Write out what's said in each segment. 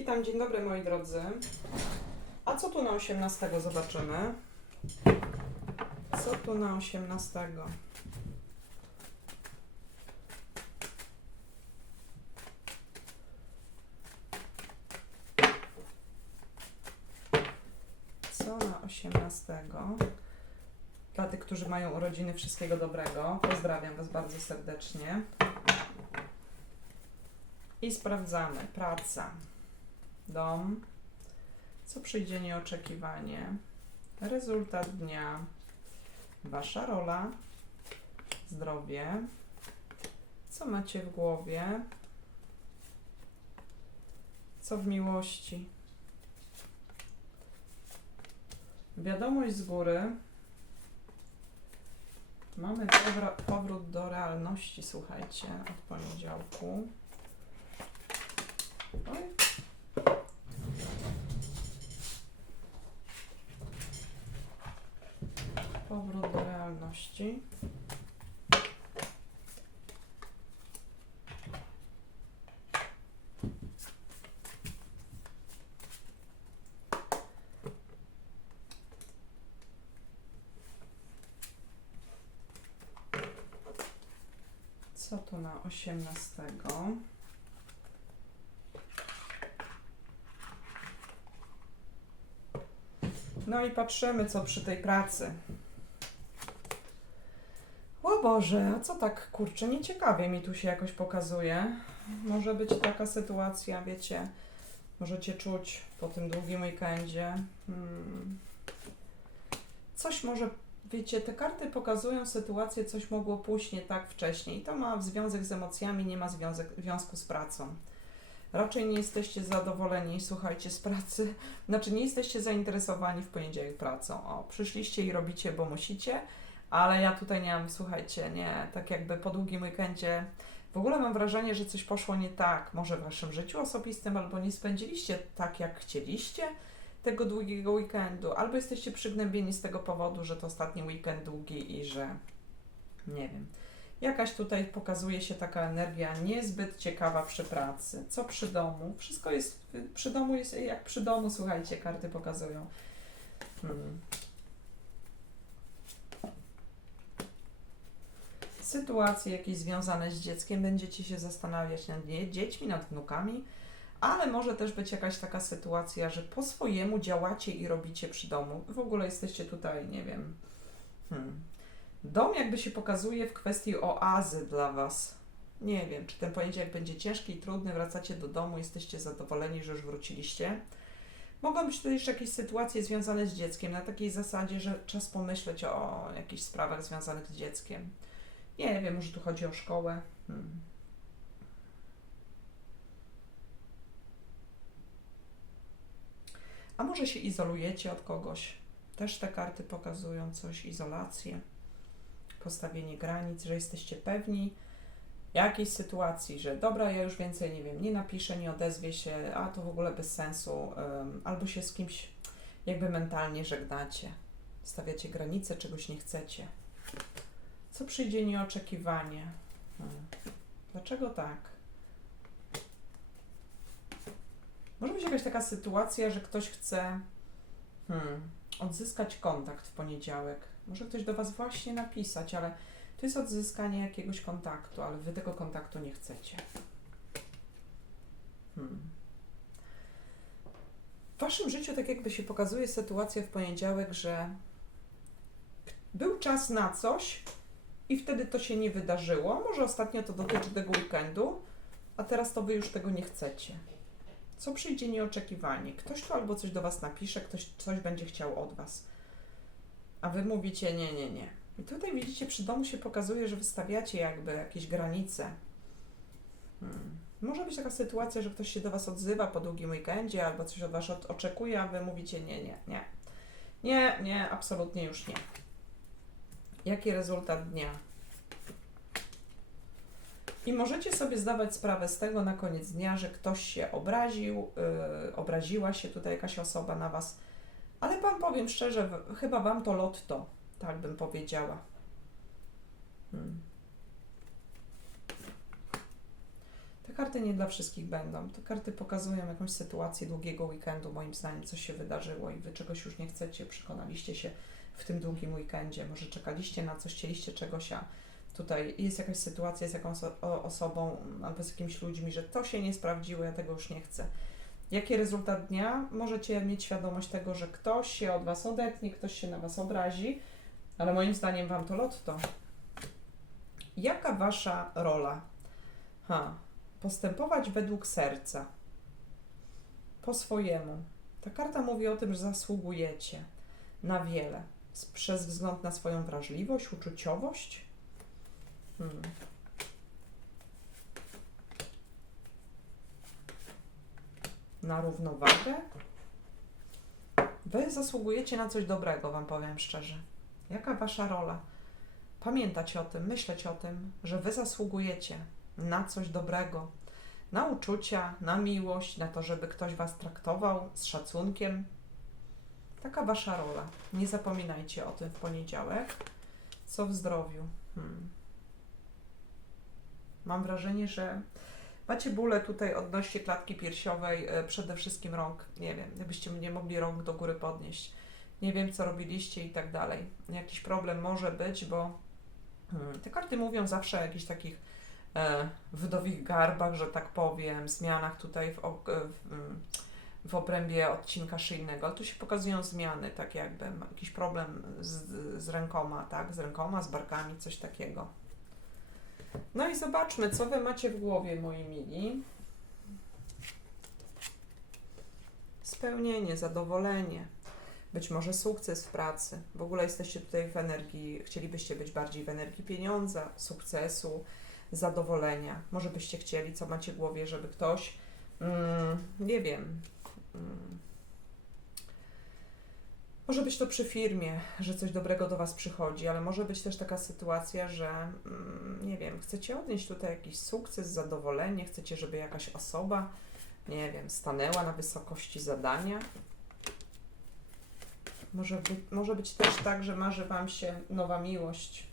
Witam, dzień dobry moi drodzy. A co tu na 18 zobaczymy? Co tu na 18? Co na 18? Dla tych, którzy mają urodziny, wszystkiego dobrego. Pozdrawiam Was bardzo serdecznie. I sprawdzamy. Praca. Dom. Co przyjdzie nieoczekiwanie. Rezultat dnia. Wasza rola. Zdrowie. Co macie w głowie? Co w miłości? Wiadomość z góry. Mamy powrót do realności, słuchajcie, od poniedziałku. Oj. Powrót do realności. Co tu na 18? No i patrzymy, co przy tej pracy. O Boże, a co tak kurczę, nieciekawie mi tu się jakoś pokazuje. Może być taka sytuacja, wiecie, możecie czuć po tym długim weekendzie. Hmm. Coś może, wiecie, te karty pokazują sytuację, coś mogło pójść nie tak wcześniej. To ma związek z emocjami, nie ma związek, związku z pracą. Raczej nie jesteście zadowoleni, słuchajcie, z pracy. Znaczy, nie jesteście zainteresowani w poniedziałek pracą. O, przyszliście i robicie, bo musicie, ale ja tutaj nie mam, słuchajcie, nie, tak jakby po długim weekendzie. W ogóle mam wrażenie, że coś poszło nie tak, może w waszym życiu osobistym, albo nie spędziliście tak, jak chcieliście tego długiego weekendu, albo jesteście przygnębieni z tego powodu, że to ostatni weekend długi i że nie wiem. Jakaś tutaj pokazuje się taka energia niezbyt ciekawa przy pracy. Co przy domu? Wszystko jest, przy domu jest jak przy domu, słuchajcie, karty pokazują. Hmm. Sytuacje jakieś związane z dzieckiem, będziecie się zastanawiać nad nie, dziećmi, nad wnukami, ale może też być jakaś taka sytuacja, że po swojemu działacie i robicie przy domu. W ogóle jesteście tutaj, nie wiem. Hmm. Dom jakby się pokazuje w kwestii oazy dla Was. Nie wiem, czy ten poniedziałek będzie ciężki i trudny, wracacie do domu, jesteście zadowoleni, że już wróciliście. Mogą być jeszcze jakieś sytuacje związane z dzieckiem, na takiej zasadzie, że czas pomyśleć o jakichś sprawach związanych z dzieckiem. Nie wiem, może tu chodzi o szkołę. Hmm. A może się izolujecie od kogoś? Też te karty pokazują coś, izolację postawienie granic, że jesteście pewni jakiejś sytuacji, że dobra, ja już więcej nie wiem, nie napiszę, nie odezwie się, a to w ogóle bez sensu, albo się z kimś jakby mentalnie żegnacie, stawiacie granice, czegoś nie chcecie. Co przyjdzie nieoczekiwanie? Hmm. Dlaczego tak? Może być jakaś taka sytuacja, że ktoś chce hmm, odzyskać kontakt w poniedziałek. Może ktoś do Was właśnie napisać, ale to jest odzyskanie jakiegoś kontaktu, ale Wy tego kontaktu nie chcecie. Hmm. W Waszym życiu tak jakby się pokazuje sytuacja w poniedziałek, że był czas na coś i wtedy to się nie wydarzyło. Może ostatnio to dotyczy tego weekendu, a teraz to Wy już tego nie chcecie. Co przyjdzie nieoczekiwanie? Ktoś tu albo coś do Was napisze, ktoś coś będzie chciał od Was a wy mówicie nie, nie, nie. I tutaj widzicie, przy domu się pokazuje, że wystawiacie jakby jakieś granice. Hmm. Może być taka sytuacja, że ktoś się do was odzywa po długim weekendzie albo coś od was oczekuje, a wy mówicie nie, nie, nie. Nie, nie, absolutnie już nie. Jaki rezultat dnia? I możecie sobie zdawać sprawę z tego na koniec dnia, że ktoś się obraził, yy, obraziła się tutaj jakaś osoba na was, ale Wam powiem szczerze, chyba Wam to lotto, tak bym powiedziała. Hmm. Te karty nie dla wszystkich będą. Te karty pokazują jakąś sytuację długiego weekendu, moim zdaniem, coś się wydarzyło i wy czegoś już nie chcecie, przekonaliście się w tym długim weekendzie. Może czekaliście na coś, chcieliście czegoś, a tutaj jest jakaś sytuacja z jakąś osobą albo z jakimiś ludźmi, że to się nie sprawdziło, ja tego już nie chcę. Jaki rezultat dnia? Możecie mieć świadomość tego, że ktoś się od Was odetnie, ktoś się na Was obrazi, ale moim zdaniem Wam to lotto. Jaka Wasza rola? Ha, postępować według serca, po swojemu. Ta karta mówi o tym, że zasługujecie na wiele przez wzgląd na swoją wrażliwość, uczuciowość. Hmm. Na równowagę. Wy zasługujecie na coś dobrego, Wam powiem szczerze. Jaka Wasza rola? Pamiętać o tym, myśleć o tym, że Wy zasługujecie na coś dobrego, na uczucia, na miłość, na to, żeby ktoś Was traktował z szacunkiem. Taka Wasza rola. Nie zapominajcie o tym w poniedziałek. Co w zdrowiu? Hmm. Mam wrażenie, że macie bóle tutaj odnośnie klatki piersiowej, e, przede wszystkim rąk. Nie wiem, jakbyście nie mogli rąk do góry podnieść. Nie wiem, co robiliście i tak dalej. Jakiś problem może być, bo hmm, te karty mówią zawsze o jakichś takich e, wdowich garbach, że tak powiem, zmianach tutaj w, ok- w, mm, w obrębie odcinka szyjnego, ale tu się pokazują zmiany, tak jakby jakiś problem z, z rękoma, tak, z rękoma, z barkami, coś takiego. No i zobaczmy, co Wy macie w głowie, moi mili. Spełnienie, zadowolenie, być może sukces w pracy. W ogóle jesteście tutaj w energii, chcielibyście być bardziej w energii pieniądza, sukcesu, zadowolenia. Może byście chcieli, co macie w głowie, żeby ktoś, mm, nie wiem, może być to przy firmie, że coś dobrego do Was przychodzi, ale może być też taka sytuacja, że mm, nie wiem, chcecie odnieść tutaj jakiś sukces, zadowolenie, chcecie, żeby jakaś osoba, nie wiem, stanęła na wysokości zadania. Może, by, może być też tak, że marzy Wam się nowa miłość.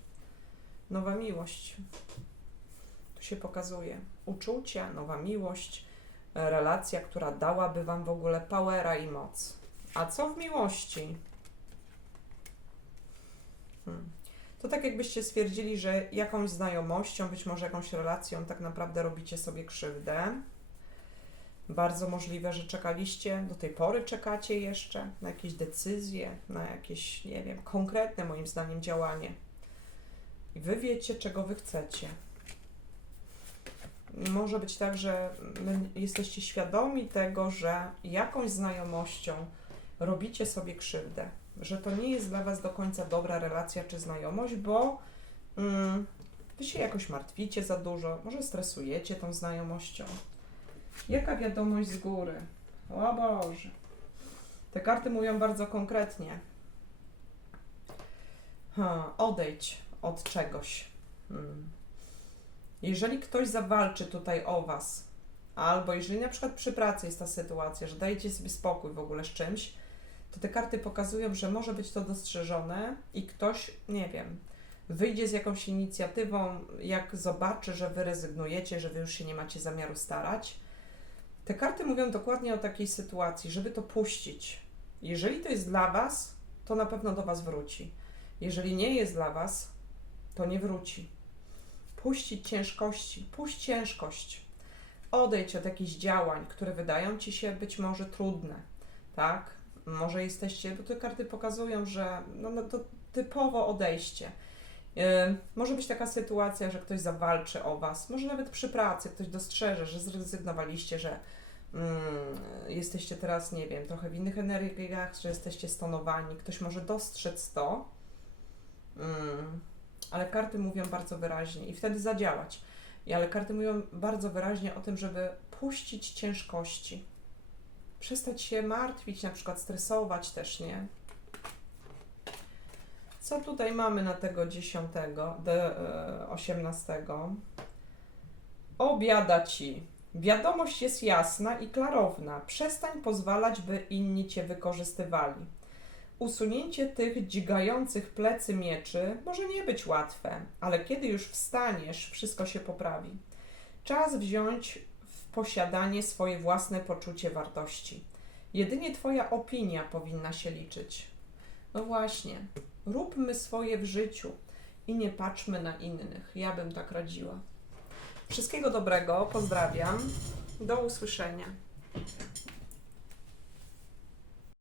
Nowa miłość. Tu się pokazuje uczucie, nowa miłość, relacja, która dałaby Wam w ogóle powera i moc. A co w miłości? Hmm. To tak jakbyście stwierdzili, że jakąś znajomością, być może jakąś relacją tak naprawdę robicie sobie krzywdę. Bardzo możliwe, że czekaliście, do tej pory czekacie jeszcze na jakieś decyzje, na jakieś, nie wiem, konkretne moim zdaniem działanie. I wy wiecie, czego wy chcecie. Może być tak, że jesteście świadomi tego, że jakąś znajomością robicie sobie krzywdę, że to nie jest dla Was do końca dobra relacja czy znajomość, bo mm, Wy się jakoś martwicie za dużo, może stresujecie tą znajomością. Jaka wiadomość z góry? O Boże. Te karty mówią bardzo konkretnie. Ha, odejdź od czegoś. Hmm. Jeżeli ktoś zawalczy tutaj o Was, albo jeżeli na przykład przy pracy jest ta sytuacja, że dajecie sobie spokój w ogóle z czymś, to te karty pokazują, że może być to dostrzeżone i ktoś, nie wiem, wyjdzie z jakąś inicjatywą, jak zobaczy, że wy rezygnujecie, że wy już się nie macie zamiaru starać. Te karty mówią dokładnie o takiej sytuacji, żeby to puścić. Jeżeli to jest dla was, to na pewno do was wróci. Jeżeli nie jest dla was, to nie wróci. Puścić ciężkości, puść ciężkość. Odejdź od jakichś działań, które wydają ci się być może trudne, tak? Może jesteście, bo te karty pokazują, że no, no to typowo odejście. Yy, może być taka sytuacja, że ktoś zawalczy o was, może nawet przy pracy ktoś dostrzeże, że zrezygnowaliście, że mm, jesteście teraz, nie wiem, trochę w innych energiach, że jesteście stonowani, ktoś może dostrzec to, mm, ale karty mówią bardzo wyraźnie i wtedy zadziałać. I ale karty mówią bardzo wyraźnie o tym, żeby puścić ciężkości. Przestać się martwić, na przykład stresować też, nie? Co tutaj mamy na tego 10, do e, 18? Obiada ci. Wiadomość jest jasna i klarowna. Przestań pozwalać, by inni cię wykorzystywali. Usunięcie tych dźgających plecy mieczy może nie być łatwe, ale kiedy już wstaniesz, wszystko się poprawi. Czas wziąć posiadanie, swoje własne poczucie wartości. Jedynie Twoja opinia powinna się liczyć. No właśnie, róbmy swoje w życiu i nie patrzmy na innych. Ja bym tak radziła. Wszystkiego dobrego, pozdrawiam. Do usłyszenia.